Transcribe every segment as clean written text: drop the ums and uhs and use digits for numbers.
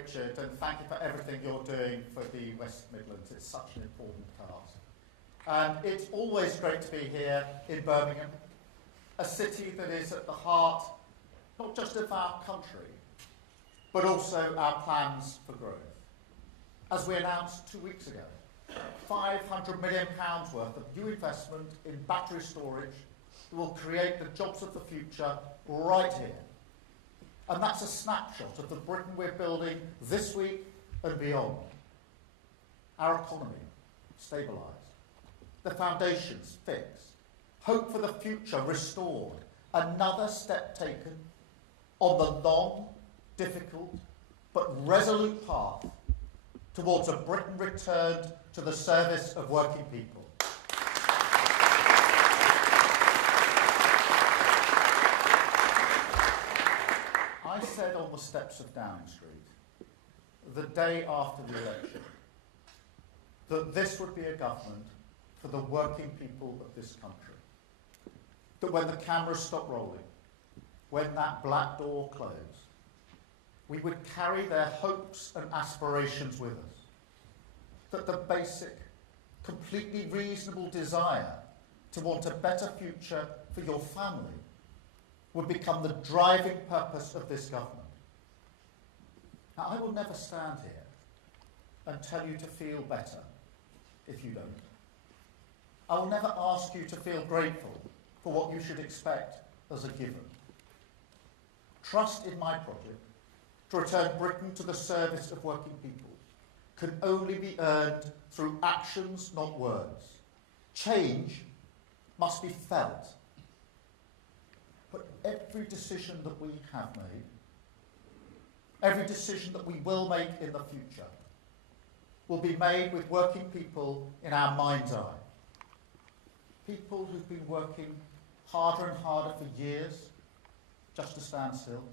Richard, and thank you for everything you're doing for the West Midlands. It's such an important task. And it's always great to be here in Birmingham, a city that is at the heart not just of our country, but also our plans for growth. As we announced 2 weeks ago, £500 million worth of new investment in battery storage that will create the jobs of the future right here. And that's a snapshot of the Britain we're building this week and beyond. Our economy stabilised, the foundations fixed, hope for the future restored, another step taken on the long, difficult, but resolute path towards a Britain returned to the service of working people. I said on the steps of Downing Street, the day after the election, that this would be a government for the working people of this country. That when the cameras stop rolling, when that black door closed, we would carry their hopes and aspirations with us. That the basic, completely reasonable desire to want a better future for your family would become the driving purpose of this government. Now, I will never stand here and tell you to feel better if you don't. I will never ask you to feel grateful for what you should expect as a given. Trust in my project to return Britain to the service of working people can only be earned through actions, not words. Change must be felt. But every decision that we have made, every decision that we will make in the future, will be made with working people in our mind's eye. People who've been working harder and harder for years just to stand still.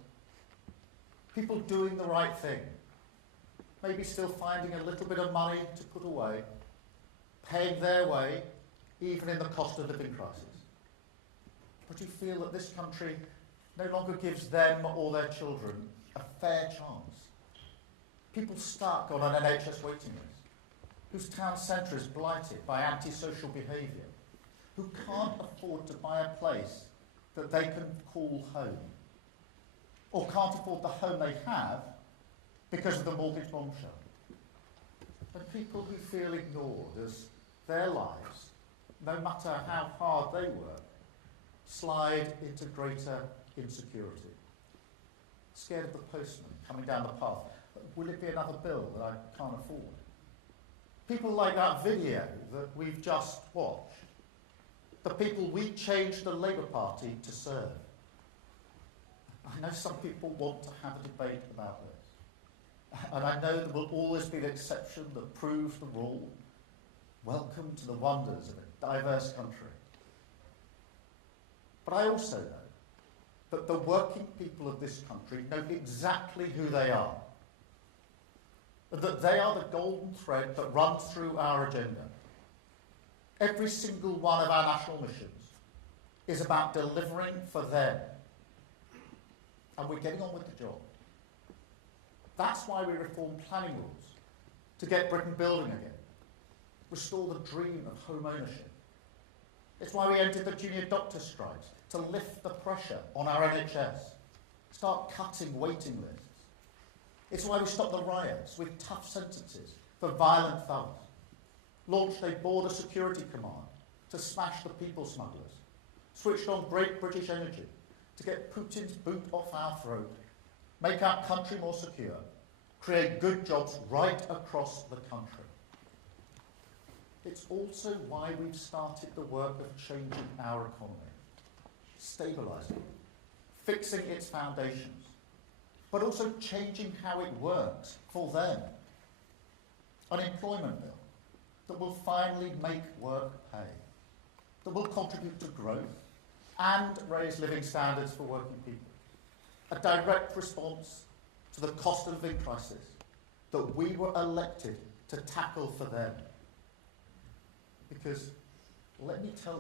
People doing the right thing, maybe still finding a little bit of money to put away, paying their way, even in the cost of living crisis. But you feel that this country no longer gives them or their children a fair chance. People stuck on an NHS waiting list, whose town centre is blighted by antisocial behaviour, who can't afford to buy a place that they can call home, or can't afford the home they have because of the mortgage bombshell. And people who feel ignored as their lives, no matter how hard they work, slide into greater insecurity. Scared of the postman coming down the path. Will it be another bill that I can't afford? People like that video that we've just watched. The people we changed the Labour Party to serve. I know some people want to have a debate about this. And I know there will always be the exception that proves the rule. Welcome to the wonders of a diverse country. But I also know that the working people of this country know exactly who they are. That they are the golden thread that runs through our agenda. Every single one of our national missions is about delivering for them. And we're getting on with the job. That's why we reformed planning rules, to get Britain building again, restore the dream of home ownership. It's why we ended the junior doctor strikes, to lift the pressure on our NHS, start cutting waiting lists. It's why we stopped the riots with tough sentences for violent thugs, launched a border security command to smash the people smugglers, switched on Great British Energy to get Putin's boot off our throat, make our country more secure, create good jobs right across the country. It's also why we've started the work of changing our economy, stabilising, fixing its foundations, but also changing how it works for them. An employment bill that will finally make work pay, that will contribute to growth and raise living standards for working people. A direct response to the cost of living crisis that we were elected to tackle for them. Because, let me tell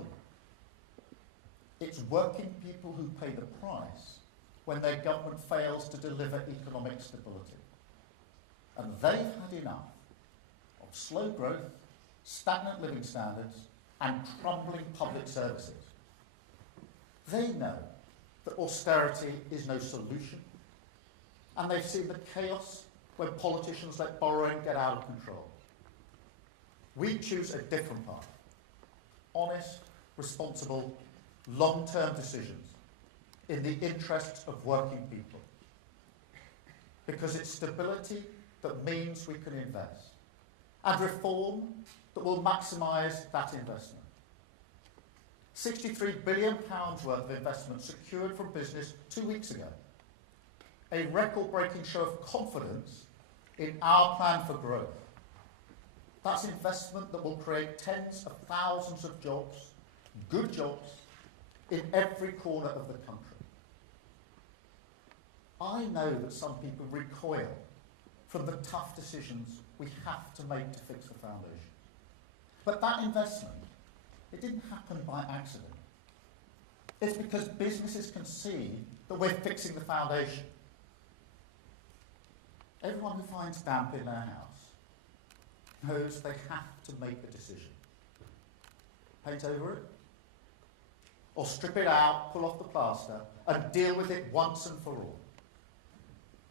you, it's working people who pay the price when their government fails to deliver economic stability. and they've had enough of slow growth, stagnant living standards, and crumbling public services. They know that austerity is no solution, and they've seen the chaos when politicians let borrowing get out of control. We choose a different path. Honest, responsible, long-term decisions in the interests of working people. Because it's stability that means we can invest, and reform that will maximise that investment. £63 billion worth of investment secured from business 2 weeks ago. A record-breaking show of confidence in our plan for growth. That's investment that will create tens of thousands of jobs, good jobs, in every corner of the country. I know that some people recoil from the tough decisions we have to make to fix the foundation. But that investment, it didn't happen by accident. It's because businesses can see that we're fixing the foundation. Everyone who finds damp in their house knows they have to make a decision. Paint over it, or strip it out, pull off the plaster, and deal with it once and for all.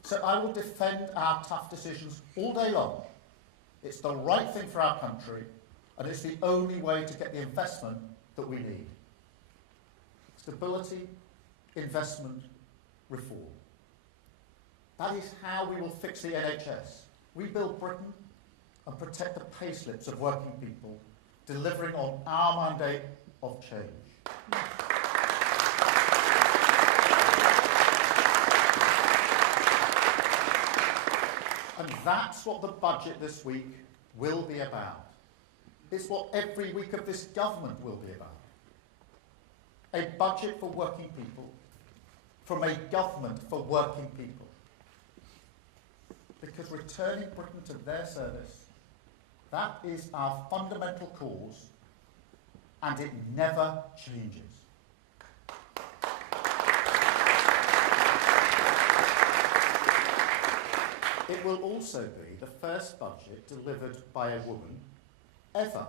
So I will defend our tough decisions all day long. It's the right thing for our country, and it's the only way to get the investment that we need. Stability, investment, reform. That is how we will fix the NHS, rebuild Britain, and protect the payslips of working people, delivering on our mandate of change. And that's what the budget this week will be about. It's what every week of this government will be about. A budget for working people, from a government for working people. Because returning Britain to their service, that is our fundamental cause, and it never changes. It will also be the first budget delivered by a woman ever.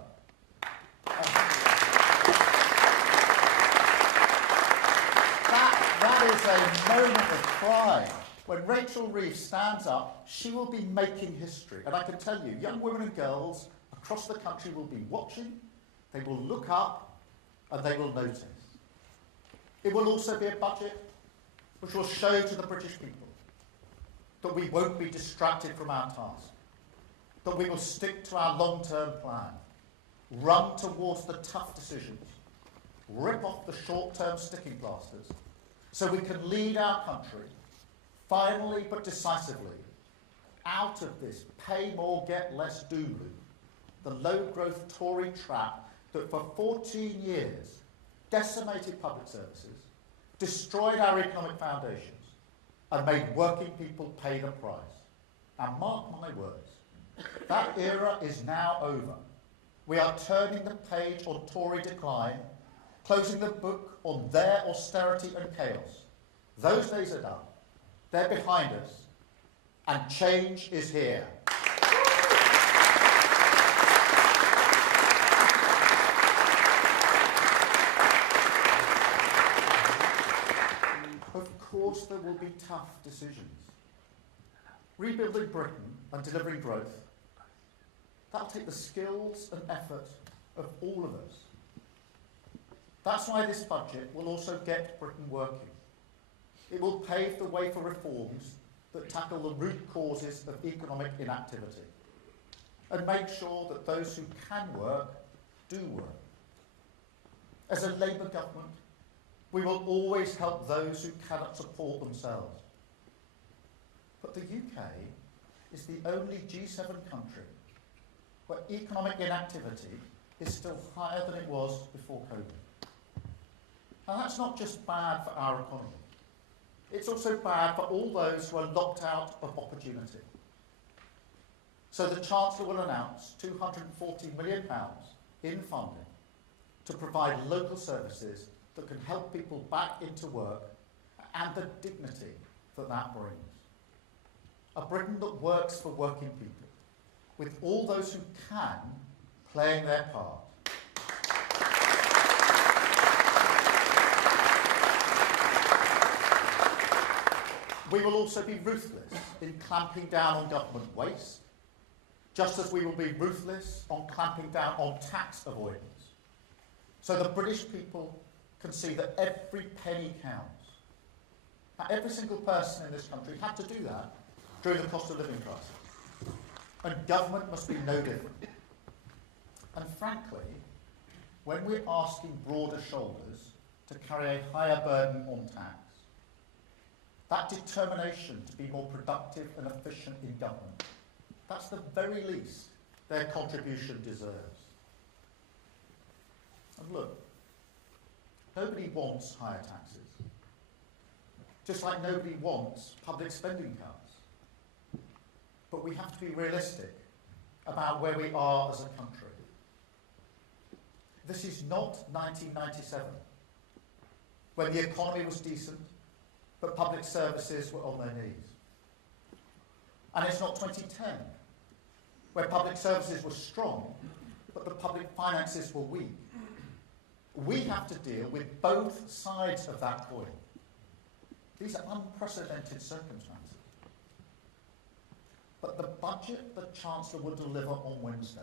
That is a moment of pride. When Rachel Reeves stands up, she will be making history. And I can tell you, young women and girls across the country will be watching, they will look up, and they will notice. It will also be a budget which will show to the British people that we won't be distracted from our task, that we will stick to our long-term plan, run towards the tough decisions, rip off the short-term sticking plasters, so we can lead our country, finally but decisively, out of this pay more, get less doom loop, the low-growth Tory trap that for 14 years decimated public services, destroyed our economic foundations, and made working people pay the price. And mark my words, that era is now over. We are turning the page on Tory decline, closing the book on their austerity and chaos. Those days are done. They're behind us. And change is here. Of course there will be tough decisions. Rebuilding Britain and delivering growth, that'll take the skills and effort of all of us. That's why this budget will also get Britain working. It will pave the way for reforms that tackle the root causes of economic inactivity and make sure that those who can work, do work. As a Labour government, we will always help those who cannot support themselves. But the UK is the only G7 country where economic inactivity is still higher than it was before COVID. And that's not just bad for our economy. It's also bad for all those who are locked out of opportunity. So the Chancellor will announce £240 million in funding to provide local services that can help people back into work and the dignity that that brings. A Britain that works for working people, with all those who can playing their part. We will also be ruthless in clamping down on government waste, just as we will be ruthless on clamping down on tax avoidance, so the British people can see that every penny counts. Now, every single person in this country had to do that during the cost of living crisis, and government must be no different. And frankly, when we're asking broader shoulders to carry a higher burden on tax, that determination to be more productive and efficient in government, that's the very least their contribution deserves. And look, nobody wants higher taxes, just like nobody wants public spending cuts. But we have to be realistic about where we are as a country. This is not 1997, when the economy was decent, but public services were on their knees. And it's not 2010, where public services were strong, but the public finances were weak. We have to deal with both sides of that coin. These are unprecedented circumstances. But the budget the Chancellor will deliver on Wednesday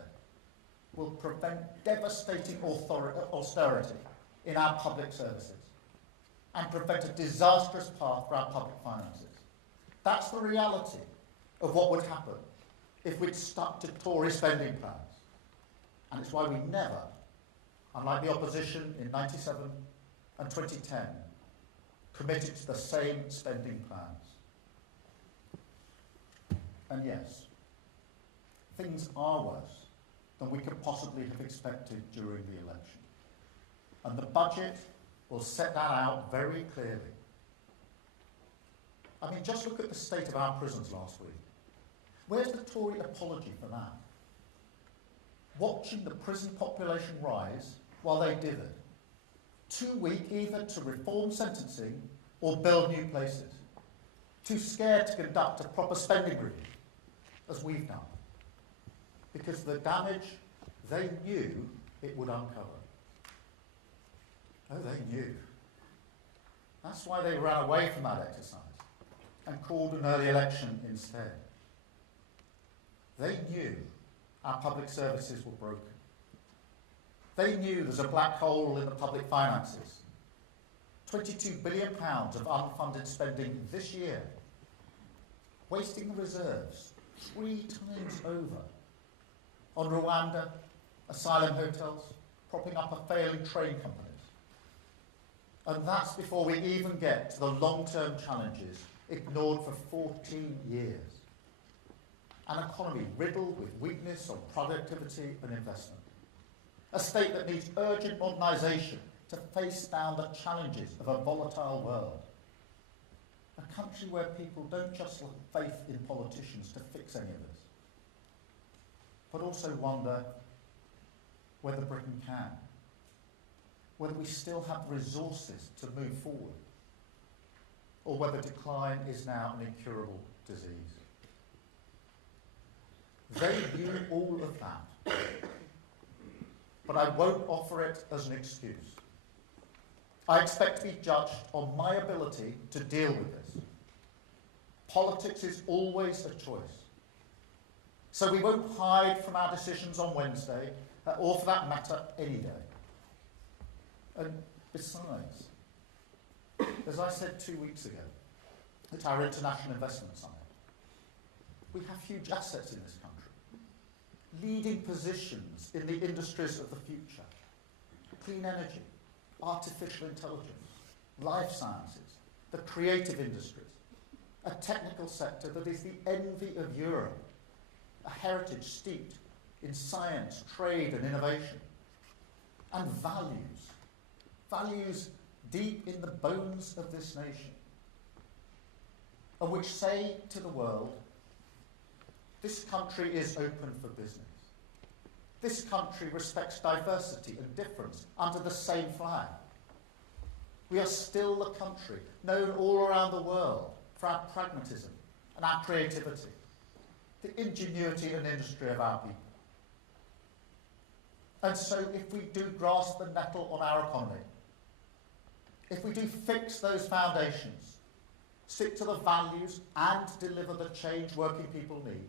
will prevent devastating austerity in our public services and prevent a disastrous path for our public finances. That's the reality of what would happen if we'd stuck to Tory spending plans. And it's why we never, unlike the opposition in 97 and 2010, committed to the same spending plans. And yes, things are worse than we could possibly have expected during the election. And the budget will set that out very clearly. I mean, just look at the state of our prisons last week. Where's the Tory apology for that? Watching the prison population rise while they dithered. Too weak either to reform sentencing or build new places. Too scared to conduct a proper spending review, as we've done. Because the damage they knew it would uncover. Oh, they knew. That's why they ran away from that exercise and called an early election instead. They knew our public services were broken. They knew there's a black hole in the public finances. £22 billion of unfunded spending this year, wasting the reserves 3 times over on Rwanda, asylum hotels, propping up a failing train companies. And that's before we even get to the long-term challenges ignored for 14 years. An economy riddled with weakness on productivity and investment. A state that needs urgent modernisation to face down the challenges of a volatile world. A country where people don't just have faith in politicians to fix any of this, but also wonder whether Britain can, whether we still have the resources to move forward, or whether decline is now an incurable disease. They knew all of that, but I won't offer it as an excuse. I expect to be judged on my ability to deal with this. Politics is always a choice. So we won't hide from our decisions on Wednesday, or for that matter, any day. And besides, as I said 2 weeks ago at our International Investment Summit, we have huge assets in this country, leading positions in the industries of the future, clean energy, artificial intelligence, life sciences, the creative industries, a technical sector that is the envy of Europe, a heritage steeped in science, trade and innovation, and values deep in the bones of this nation, and which say to the world, this country is open for business. This country respects diversity and difference under the same flag. We are still the country known all around the world for our pragmatism, and our creativity, the ingenuity and industry of our people. And so if we do grasp the nettle on our economy, if we do fix those foundations, stick to the values and deliver the change working people need,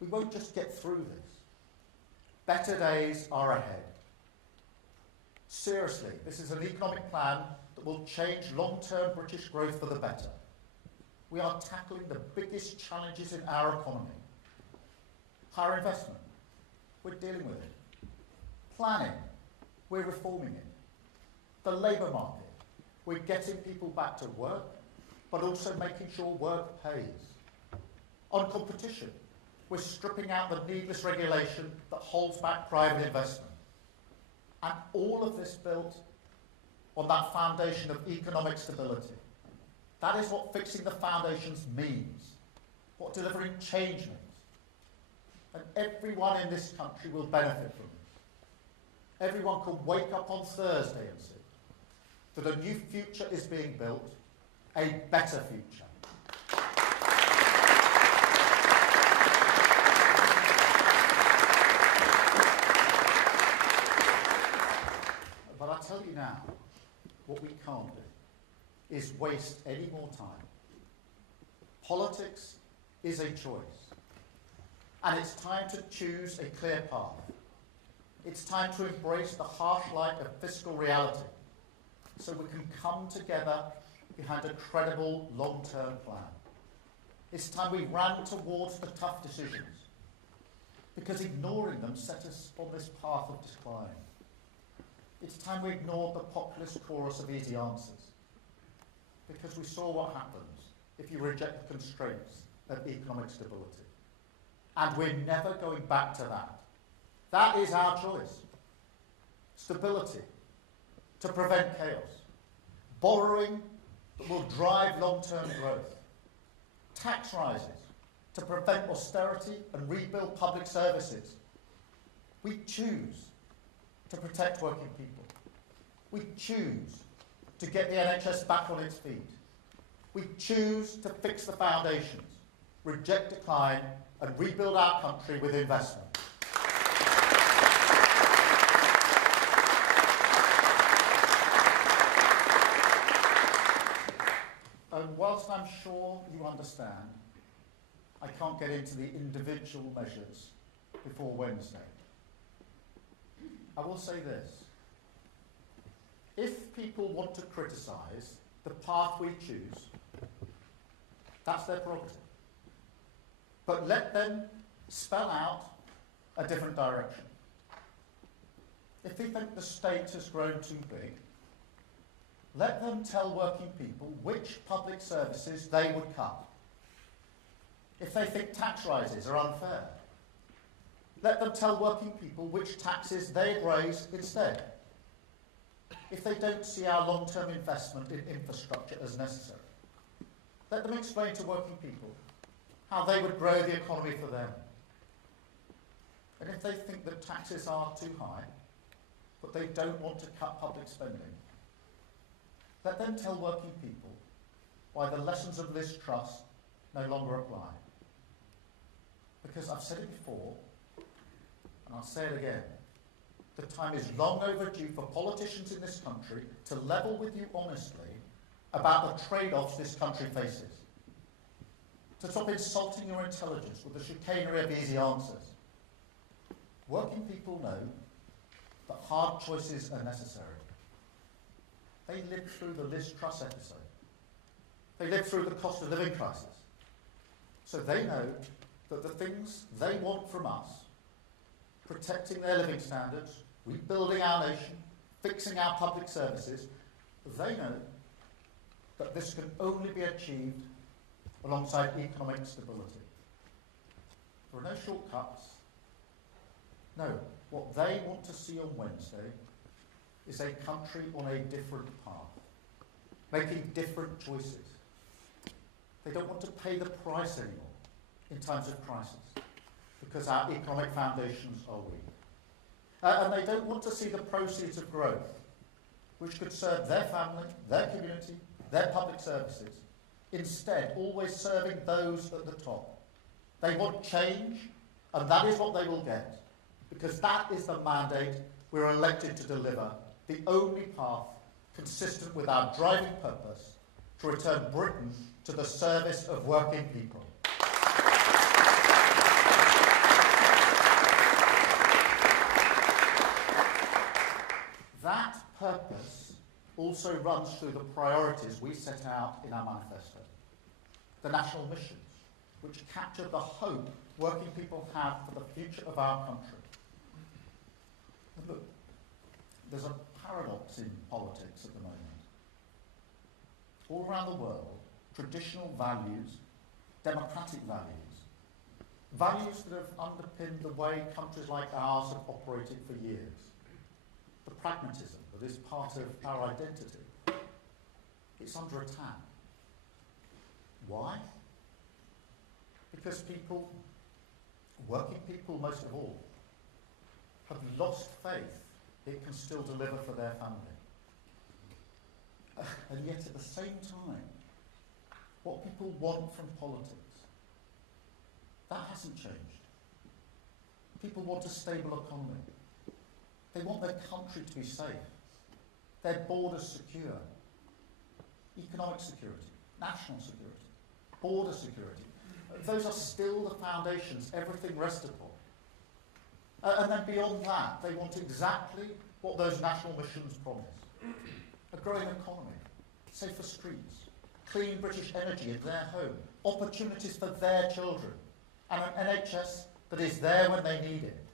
we won't just get through this. Better days are ahead. Seriously, this is an economic plan that will change long-term British growth for the better. We are tackling the biggest challenges in our economy. Higher investment, we're dealing with it. Planning, we're reforming it. The labour market, we're getting people back to work, but also making sure work pays. On competition, we're stripping out the needless regulation that holds back private investment. And all of this built on that foundation of economic stability. That is what fixing the foundations means, what delivering change means. And everyone in this country will benefit from this. Everyone can wake up on Thursday and see that a new future is being built, a better future. But I tell you now, what we can't do is waste any more time. Politics is a choice, and it's time to choose a clear path. It's time to embrace the harsh light of fiscal reality so we can come together behind a credible long-term plan. It's time we ran towards the tough decisions, because ignoring them set us on this path of decline. It's time we ignored the populist chorus of easy answers, because we saw what happens if you reject the constraints of economic stability. And we're never going back to that. That is our choice. Stability to prevent chaos. Borrowing that will drive long-term growth. Tax rises to prevent austerity and rebuild public services. We choose to protect working people. We choose to get the NHS back on its feet. We choose to fix the foundations, reject decline, and rebuild our country with investment. And whilst I'm sure you understand, I can't get into the individual measures before Wednesday. I will say this. If people want to criticise the path we choose, that's their prerogative. But let them spell out a different direction. If they think the state has grown too big, let them tell working people which public services they would cut. If they think tax rises are unfair, let them tell working people which taxes they'd raise instead. If they don't see our long-term investment in infrastructure as necessary, let them explain to working people how they would grow the economy for them. And if they think that taxes are too high, but they don't want to cut public spending, let them tell working people why the lessons of Liz Truss no longer apply. Because I've said it before, and I'll say it again, the time is long overdue for politicians in this country to level with you honestly about the trade-offs this country faces. To stop insulting your intelligence with the chicanery of easy answers. Working people know that hard choices are necessary. They lived through the Liz Truss episode. They lived through the cost of living crisis. So they know that the things they want from us, protecting their living standards, rebuilding our nation, fixing our public services, they know that this can only be achieved alongside economic stability. There are no shortcuts. No, what they want to see on Wednesday is a country on a different path, making different choices. They don't want to pay the price anymore in times of crisis, because our economic foundations are weak. And they don't want to see the proceeds of growth, which could serve their family, their community, their public services, instead always serving those at the top. They want change, and that is what they will get, because that is the mandate we're elected to deliver, the only path consistent with our driving purpose to return Britain to the service of working people. That purpose also runs through the priorities we set out in our manifesto. The national missions, which capture the hope working people have for the future of our country. And look, there's a paradox in politics at the moment. All around the world, traditional values, democratic values, values that have underpinned the way countries like ours have operated for years, the pragmatism that is part of our identity, it's under attack. Why? Because people, working people most of all, have lost faith it can still deliver for their family. And yet at the same time, what people want from politics, that hasn't changed. People want a stable economy. They want their country to be safe, their borders secure, economic security, national security, border security. Those are still the foundations everything rests upon. And then beyond that, they want exactly what those national missions promise. A growing economy, safer streets, clean British energy in their home, opportunities for their children, and an NHS that is there when they need it.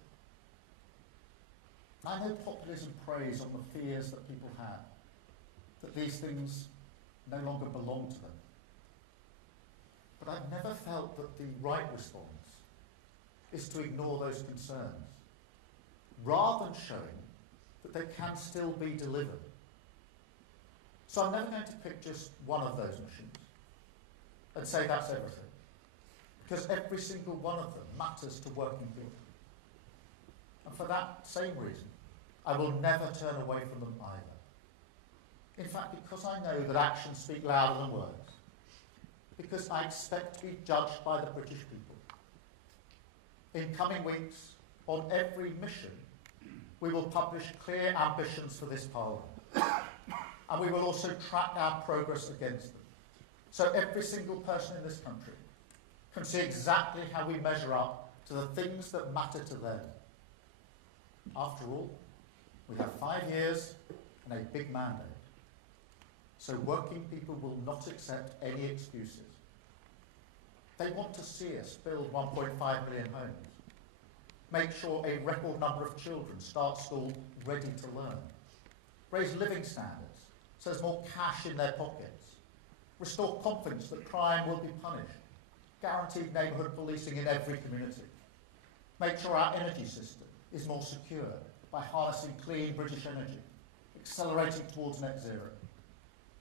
I know populism preys on the fears that people have, that these things no longer belong to them. But I've never felt that the right response is to ignore those concerns, rather than showing that they can still be delivered. So I'm never going to pick just one of those missions and say that's everything, because every single one of them matters to working people. And for that same reason, I will never turn away from them either. In fact, because I know that actions speak louder than words, because I expect to be judged by the British people. In coming weeks, on every mission, we will publish clear ambitions for this Parliament. And we will also track our progress against them. So every single person in this country can see exactly how we measure up to the things that matter to them. After all, we have 5 years and a big mandate. So working people will not accept any excuses. They want to see us build 1.5 million homes, make sure a record number of children start school ready to learn, raise living standards so there's more cash in their pockets, restore confidence that crime will be punished, guaranteed neighbourhood policing in every community, make sure our energy system is more secure by harnessing clean British energy, accelerating towards net zero.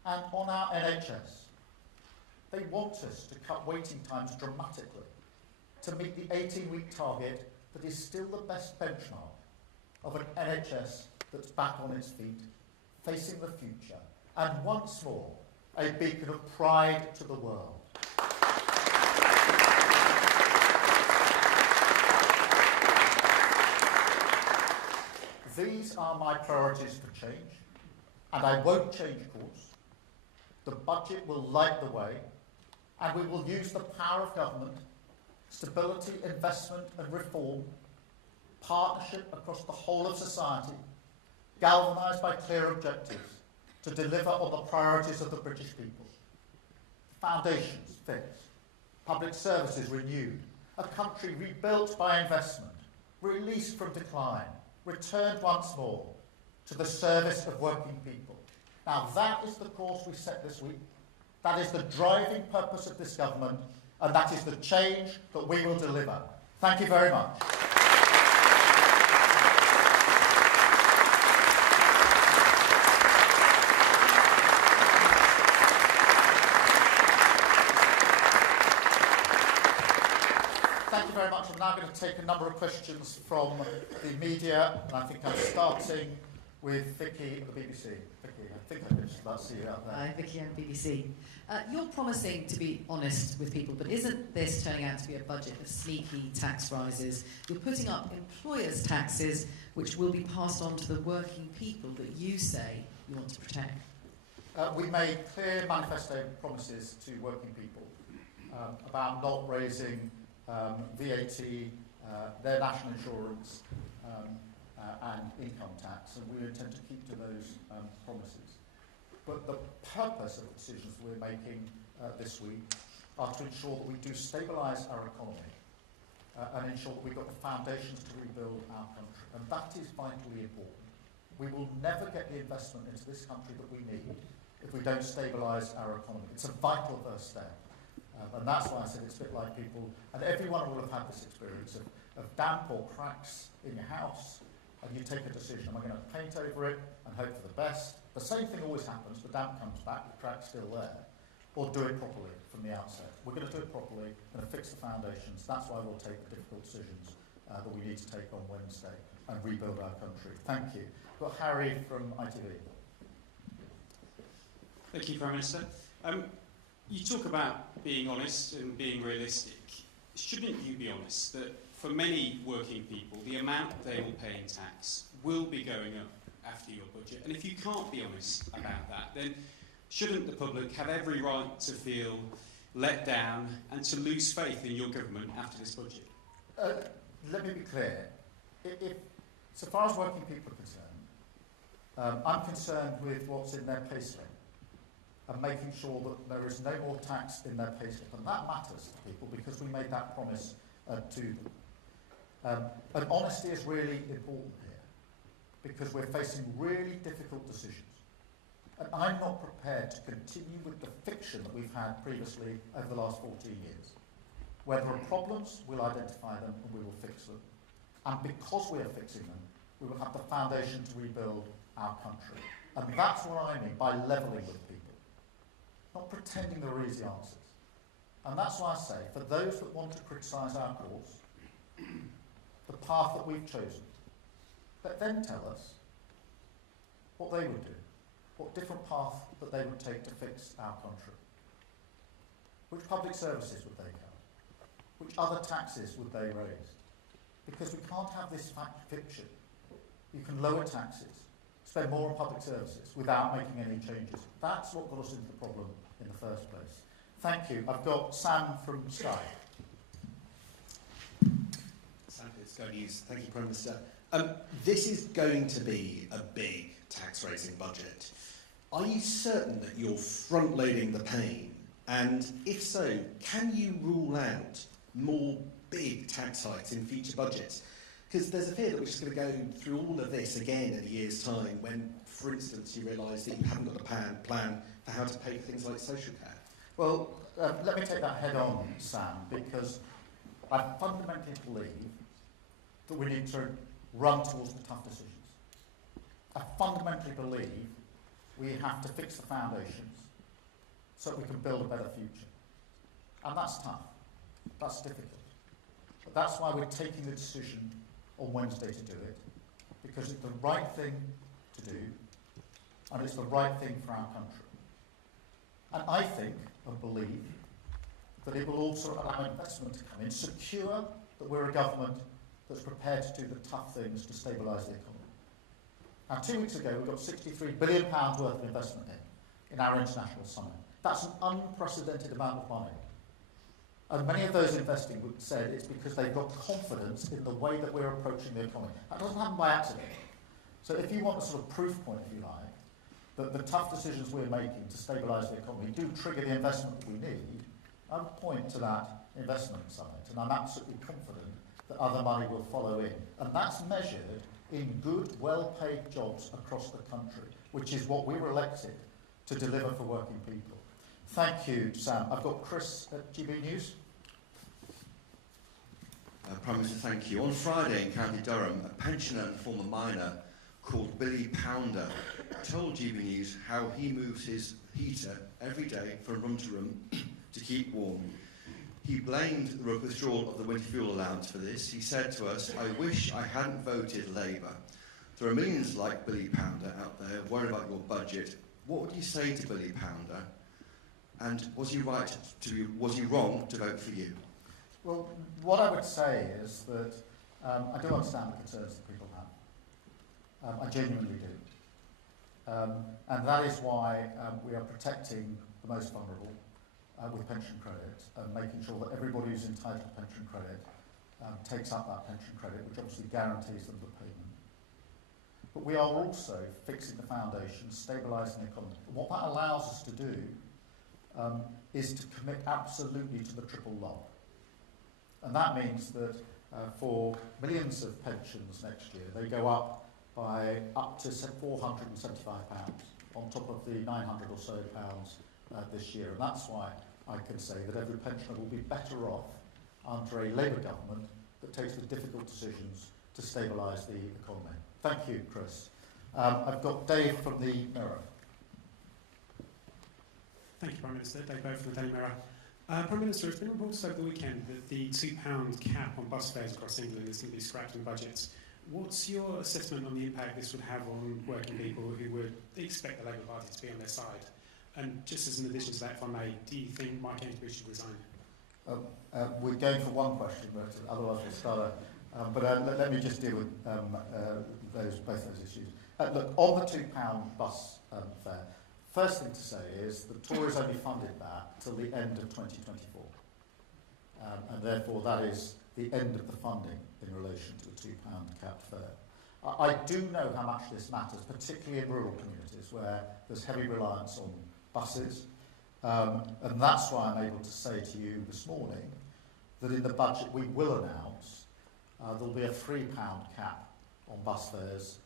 And on our NHS, they want us to cut waiting times dramatically to meet the 18-week target that is still the best benchmark of an NHS that's back on its feet, facing the future, and once more, a beacon of pride to the world. These are my priorities for change, and I won't change course. The budget will light the way, and we will use the power of government, stability, investment and reform, partnership across the whole of society, galvanised by clear objectives, to deliver on the priorities of the British people. Foundations fixed, public services renewed, a country rebuilt by investment, released from decline, returned once more to the service of working people. Now that is the course we set this week. That is the driving purpose of this government, and that is the change that we will deliver. Thank you very much. Thank you very much. I'm now going to take a number of questions from the media, and I think I'm starting with Vicky at the BBC. Vicky, I think I just about to see you out there. Hi, Vicky and BBC. You're promising to be honest with people, but isn't this turning out to be a budget of sneaky tax rises? You're putting up employers' taxes, which will be passed on to the working people that you say you want to protect. We made clear manifesto promises to working people about not raising VAT, their national insurance, and income tax, and we intend to keep to those promises. But the purpose of the decisions we're making this week are to ensure that we do stabilise our economy and ensure that we've got the foundations to rebuild our country. And that is vitally important. We will never get the investment into this country that we need if we don't stabilise our economy. It's a vital first step. And that's why I said it's a bit like people, and everyone will have had this experience of damp or cracks in your house, and you take a decision, am I going to paint over it and hope for the best? The same thing always happens, the damp comes back, the crack's still there. Or do it properly from the outset. We're going to do it properly, going to fix the foundations. That's why we'll take the difficult decisions that we need to take on Wednesday and rebuild our country. Thank you. We've got Harry from ITV. Thank you, Prime Minister. You talk about being honest and being realistic. Shouldn't you be honest that for many working people, the amount they will pay in tax will be going up after your budget? And if you can't be honest about that, then shouldn't the public have every right to feel let down and to lose faith in your government after this budget? Let me be clear. So far as working people are concerned, I'm concerned with what's in their payslip and making sure that there is no more tax in their payslip. And that matters to people because we made that promise to them. And honesty is really important here because we're facing really difficult decisions. And I'm not prepared to continue with the fiction that we've had previously over the last 14 years. Where there are problems, we'll identify them and we will fix them. And because we are fixing them, we will have the foundation to rebuild our country. And that's what I mean by levelling with people. Not pretending there are easy answers. And that's why I say, for those that want to criticise our course, the path that we've chosen, let them tell us what they would do, what different path that they would take to fix our country. Which public services would they cut? Which other taxes would they raise? Because we can't have this fiction. You can lower taxes, spend more on public services without making any changes. That's what got us into the problem in the first place. Thank you. I've got Sam from Sky. Sam, it's Sky News. Thank you, Prime Minister. This is going to be a big tax-raising budget. Are you certain that you're front-loading the pain? And if so, can you rule out more big tax hikes in future budgets? Because there's a fear that we're just going to go through all of this again in a year's time when, for instance, you realise that you haven't got a plan for how to pay for things like social care. Well, let me take that head on, Sam, because I fundamentally believe that we need to run towards the tough decisions. I fundamentally believe we have to fix the foundations so that we can build a better future. And that's tough. That's difficult. But that's why we're taking the decision on Wednesday to do it, because it's the right thing to do, and it's the right thing for our country. And I think and believe that it will also allow investment to come in, secure that we're a government that's prepared to do the tough things to stabilise the economy. Now, 2 weeks ago, we got £63 billion worth of investment in our international summit. That's an unprecedented amount of money. And many of those investing said it's because they've got confidence in the way that we're approaching the economy. That doesn't happen by accident. So if you want a sort of proof point, if you like, that the tough decisions we're making to stabilise the economy do trigger the investment that we need, I would point to that investment summit. And I'm absolutely confident that other money will follow in. And that's measured in good, well-paid jobs across the country, which is what we were elected to deliver for working people. Thank you, Sam. I've got Chris at GB News. Prime Minister, thank you. On Friday in County Durham, a pensioner and former miner called Billy Pounder told GB News how he moves his heater every day from room to room to keep warm. He blamed the withdrawal of the winter fuel allowance for this. He said to us, "I wish I hadn't voted Labour. There are millions like Billy Pounder out there worried about your budget. What would you say to Billy Pounder? And was he wrong to vote for you? Well, what I would say is that I do understand the concerns that people have. I genuinely do. And that is why we are protecting the most vulnerable with pension credit and making sure that everybody who's entitled to pension credit takes up that pension credit, which obviously guarantees them the payment. But we are also fixing the foundation, stabilising the economy. What that allows us to do is to commit absolutely to the triple lock. And that means that for millions of pensions next year, they go up by up to £475 on top of the £900 or so this year. And that's why I can say that every pensioner will be better off under a Labour government that takes the difficult decisions to stabilise the economy. Thank you, Chris. I've got Dave from the Mirror. Thank you, Prime Minister. Dave Bowe from the Daily Mirror. Prime Minister, it's been reported over the weekend that the £2 cap on bus fares across England is going to be scrapped in the budget. What's your assessment on the impact this would have on working people who would expect the Labour Party to be on their side? And just as an addition to that, if I may, do you think Mike Ainsbury should resign? We're going for one question, but otherwise we'll start. Let me just deal with both those issues. Look, on the £2 bus fare, first thing to say is the Tories only funded that till the end of 2024. And therefore that is the end of the funding in relation to the £2 capped fare. I do know how much this matters, particularly in rural communities where there's heavy reliance on buses. And that's why I'm able to say to you this morning that in the budget we will announce there'll be a £3 cap on bus fares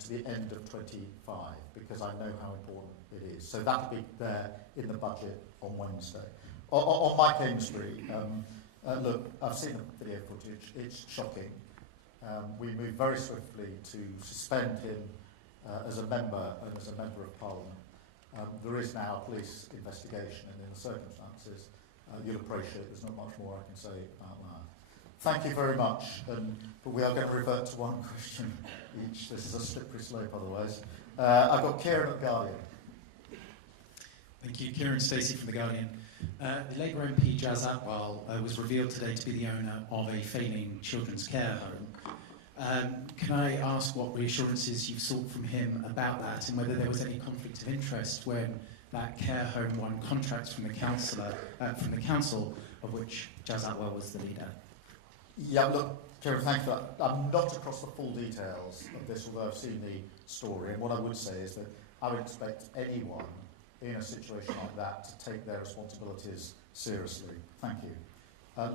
to the end of 25, because I know how important it is. So that'll be there in the budget on Wednesday. On Mike Ainsbury, look, I've seen the video footage. It's shocking. We moved very swiftly to suspend him as a member and as a member of Parliament. There is now a police investigation, and in the circumstances, you'll appreciate there's not much more I can say about that. Thank you very much, but we are going to revert to one question each. This is a slippery slope otherwise. I've got Kieran at The Guardian. Thank you. Kieran Stacey from The Guardian. The Labour MP Jazz Atwell was revealed today to be the owner of a failing children's care home. Can I ask what reassurances you've sought from him about that, and whether there was any conflict of interest when that care home won contracts from the council, of which Jazz Atwell was the leader? Yeah, look, Kieran, thanks for that. I'm not across the full details of this, although I've seen the story. And what I would say is that I would expect anyone in a situation like that to take their responsibilities seriously. Thank you.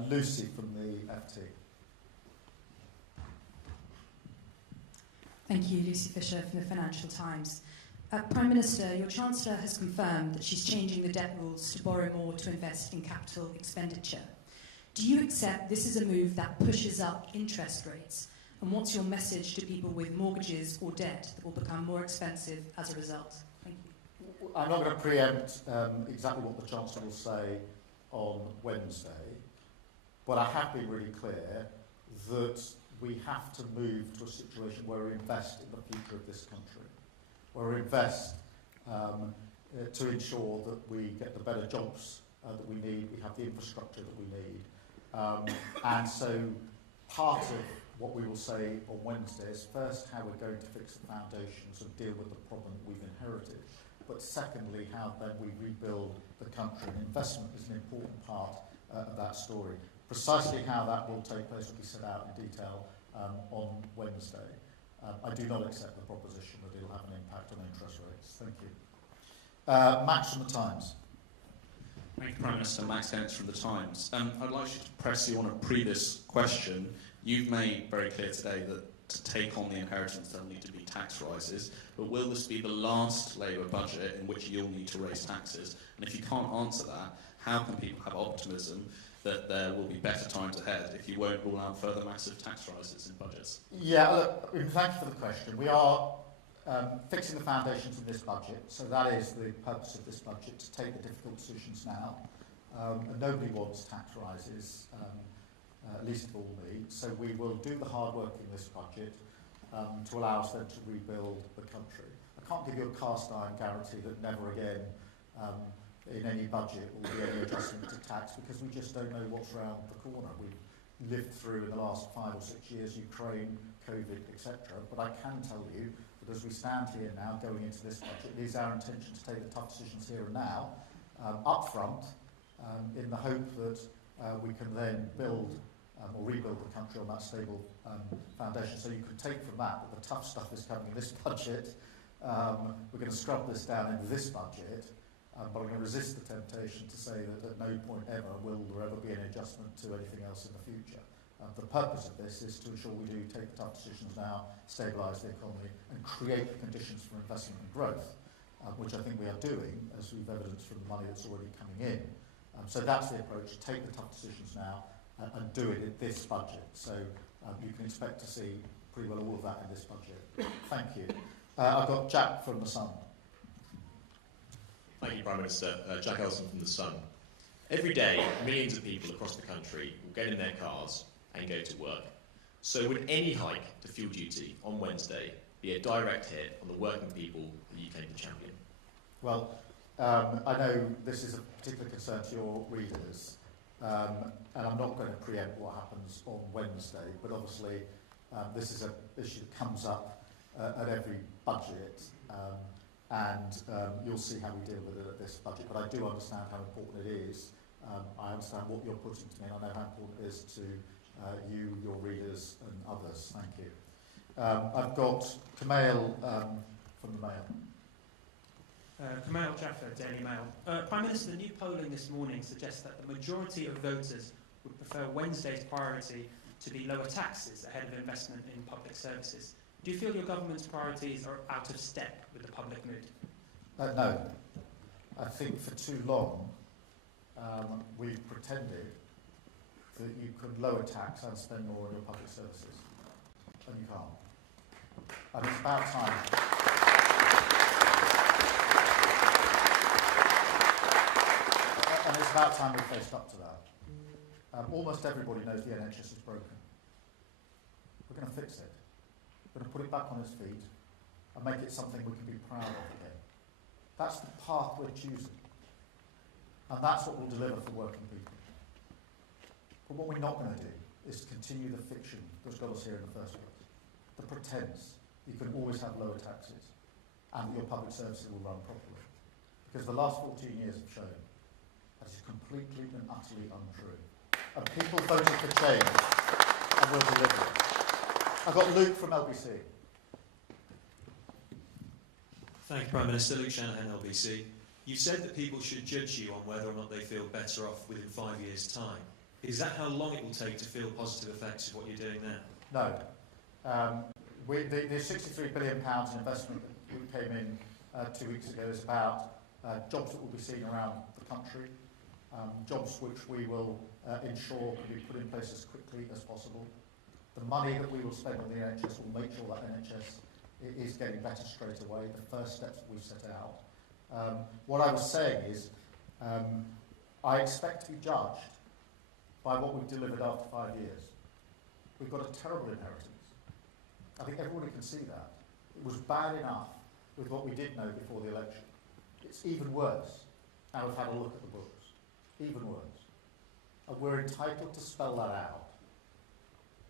Lucy from the FT. Thank you, Lucy Fisher from the Financial Times. Prime Minister, your Chancellor has confirmed that she's changing the debt rules to borrow more to invest in capital expenditure. Do you accept this is a move that pushes up interest rates? And what's your message to people with mortgages or debt that will become more expensive as a result? Thank you. I'm not going to preempt exactly what the Chancellor will say on Wednesday, but I have been really clear that we have to move to a situation where we invest in the future of this country, where we invest to ensure that we get the better jobs that we need, we have the infrastructure that we need. And so part of what we will say on Wednesday is first how we're going to fix the foundations and deal with the problem that we've inherited, but secondly how then we rebuild the country. And investment is an important part of that story. Precisely how that will take place will be set out in detail on Wednesday. I do not accept the proposition that it will have an impact on interest rates. Thank you. Max from The Times. Thank you, Prime Minister. Max Dennis from The Times. I'd like you to press you on a previous question. You've made very clear today that to take on the inheritance there'll need to be tax rises, but will this be the last Labour budget in which you'll need to raise taxes? And if you can't answer that, how can people have optimism that there will be better times ahead if you won't rule out further massive tax rises in budgets? Yeah, look, thank you for the question. We are fixing the foundations of this budget, so that is the purpose of this budget, to take the difficult decisions now. And nobody wants tax rises, least of all me, so we will do the hard work in this budget. to allow us then to rebuild the country. I can't give you a cast iron guarantee that never again in any budget will be any adjustment to tax, because we just don't know what's around the corner. We've lived through in the last 5 or 6 years Ukraine, COVID, etc. But I can tell you that as we stand here now going into this budget, it is our intention to take the tough decisions here and now, up front, in the hope that we can then build or rebuild the country on that stable foundation. So you can take from that the tough stuff is coming in this budget. We're going to scrub this down into this budget, but I'm going to resist the temptation to say that at no point ever will there ever be an adjustment to anything else in the future. The purpose of this is to ensure we do take the tough decisions now, stabilise the economy and create the conditions for investment and growth, which I think we are doing, as we've evidenced from the money that's already coming in. So that's the approach: take the tough decisions now and do it in this budget. So you can expect to see pretty well all of that in this budget. Thank you. I've got Jack from The Sun. Thank you, Prime Minister. Jack Elson from The Sun. Every day, millions of people across the country will get in their cars and go to work. So would any hike to fuel duty on Wednesday be a direct hit on the working people that you claim to champion? Well, I know this is a particular concern to your readers, and I'm not going to preempt what happens on Wednesday, but obviously this is an issue that comes up at every budget, and you'll see how we deal with it at this budget. But I do understand how important it is. I understand what you're putting to me, and I know how important it is to you, your readers, and others. Thank you. I've got Kamal from the Mail. Kamal Jaffer, Daily Mail. Prime Minister, the new polling this morning suggests that the majority of voters would prefer Wednesday's priority to be lower taxes ahead of investment in public services. Do you feel your government's priorities are out of step with the public mood? No. I think for too long we've pretended that you could lower tax and spend more on your public services, and you can't. And it's about time. And it's about time we faced up to that. Almost everybody knows the NHS is broken. We're going to fix it. We're going to put it back on its feet and make it something we can be proud of again. That's the path we're choosing. And that's what will deliver for working people. But what we're not going to do is continue the fiction that's got us here in the first place. The pretense you can always have lower taxes and that your public services will run properly. Because the last 14 years have shown that is completely and utterly untrue. And people voted for change and will deliver it. I've got Luke from LBC. Thank you, Prime Minister. Luke Shanahan, LBC. You said that people should judge you on whether or not they feel better off within 5 years' time. Is that how long it will take to feel positive effects of what you're doing now? No. The £63 billion in investment that we came in 2 weeks ago is about jobs that will be seen around the country, jobs which we will ensure can be put in place as quickly as possible. The money that we will spend on the NHS will make sure that NHS is getting better straight away, the first steps that we've set out. What I was saying is I expect to be judged by what we've delivered after 5 years. We've got a terrible inheritance. I think everybody can see that. It was bad enough with what we did know before the election. It's even worse now we've had a look at the books. Even worse. And we're entitled to spell that out.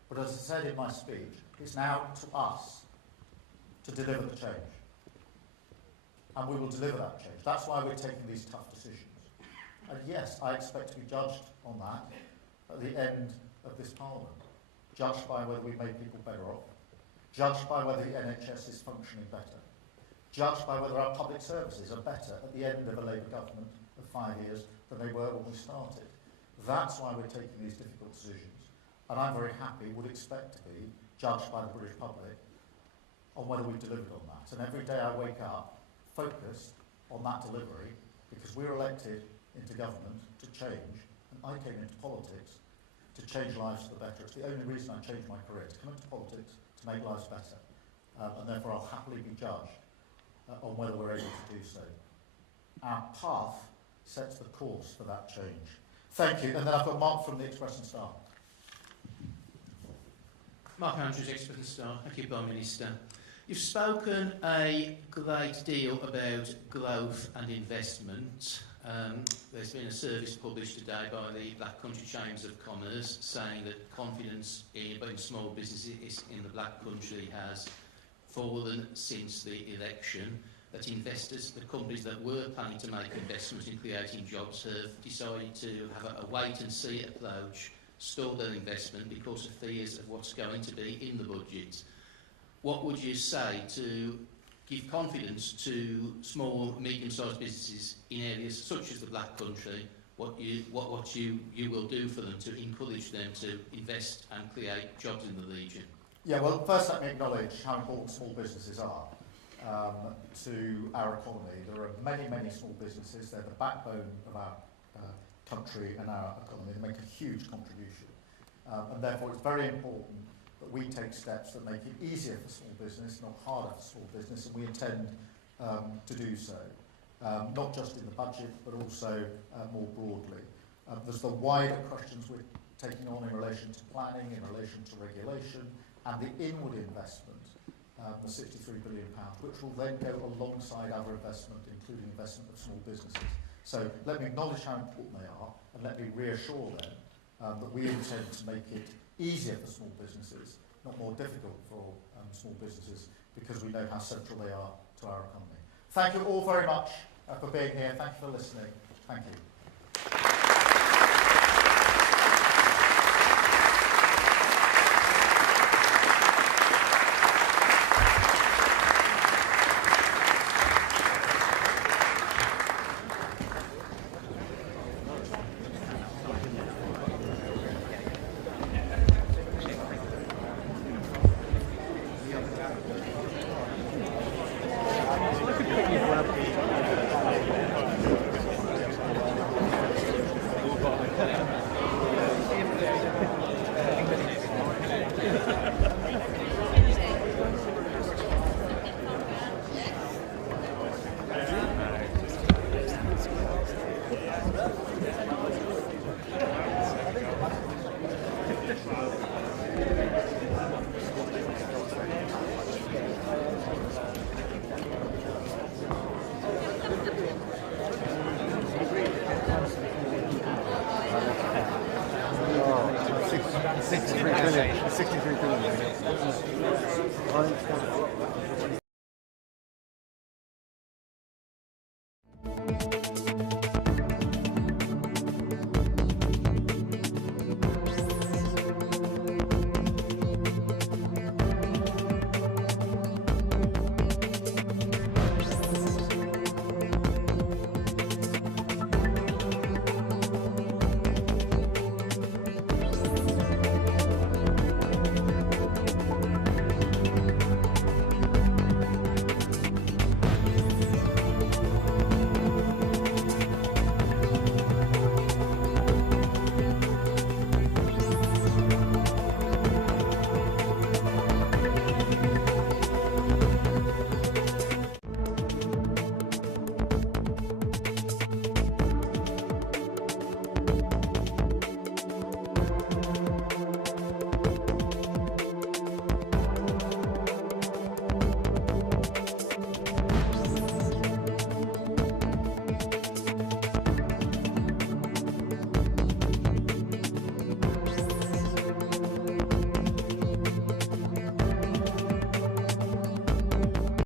But as I said in my speech, it's now to us to deliver the change. And we will deliver that change. That's why we're taking these tough decisions. And yes, I expect to be judged on that at the end of this Parliament. Judged by whether we've made people better off. Judged by whether the NHS is functioning better. Judged by whether our public services are better at the end of a Labour government of 5 years than they were when we started. That's why we're taking these difficult decisions. And I'm very happy, would expect to be, judged by the British public on whether we've delivered on that. And every day I wake up focused on that delivery, because we were elected into government to change, and I came into politics to change lives for the better. It's the only reason I changed my career, to come into politics to make lives better. And therefore I'll happily be judged on whether we're able to do so. Our path sets the course for that change. Thank you. And then I've got Mark from the Express and Star. Mark Andrews, Express and Star. Thank you, Prime Minister. You've spoken a great deal about growth and investment. There's been a service published today by the Black Country Chambers of Commerce saying that confidence in small businesses in the Black Country has fallen since the election, that investors, the companies that were planning to make investments in creating jobs, have decided to have a wait-and-see approach, stall their investment because of fears of what's going to be in the budget. What would you say to give confidence to small, medium-sized businesses in areas such as the Black Country, what you will do for them to encourage them to invest and create jobs in the region? Yeah, well, first let me acknowledge how important small businesses are to our economy. There are many, many small businesses. They're the backbone of our country and our economy. They make a huge contribution. And therefore it's very important that we take steps that make it easier for small business, not harder for small business, and we intend to do so, not just in the budget, but also more broadly. There's the wider questions we're taking on in relation to planning, in relation to regulation, and the inward investment, the £63 billion, which will then go alongside other investment, including investment of small businesses. So let me acknowledge how important they are, and let me reassure them that we intend to make it easier for small businesses, not more difficult for small businesses, because we know how central they are to our economy. Thank you all very much for being here. Thank you for listening. Thank you. £63 billion.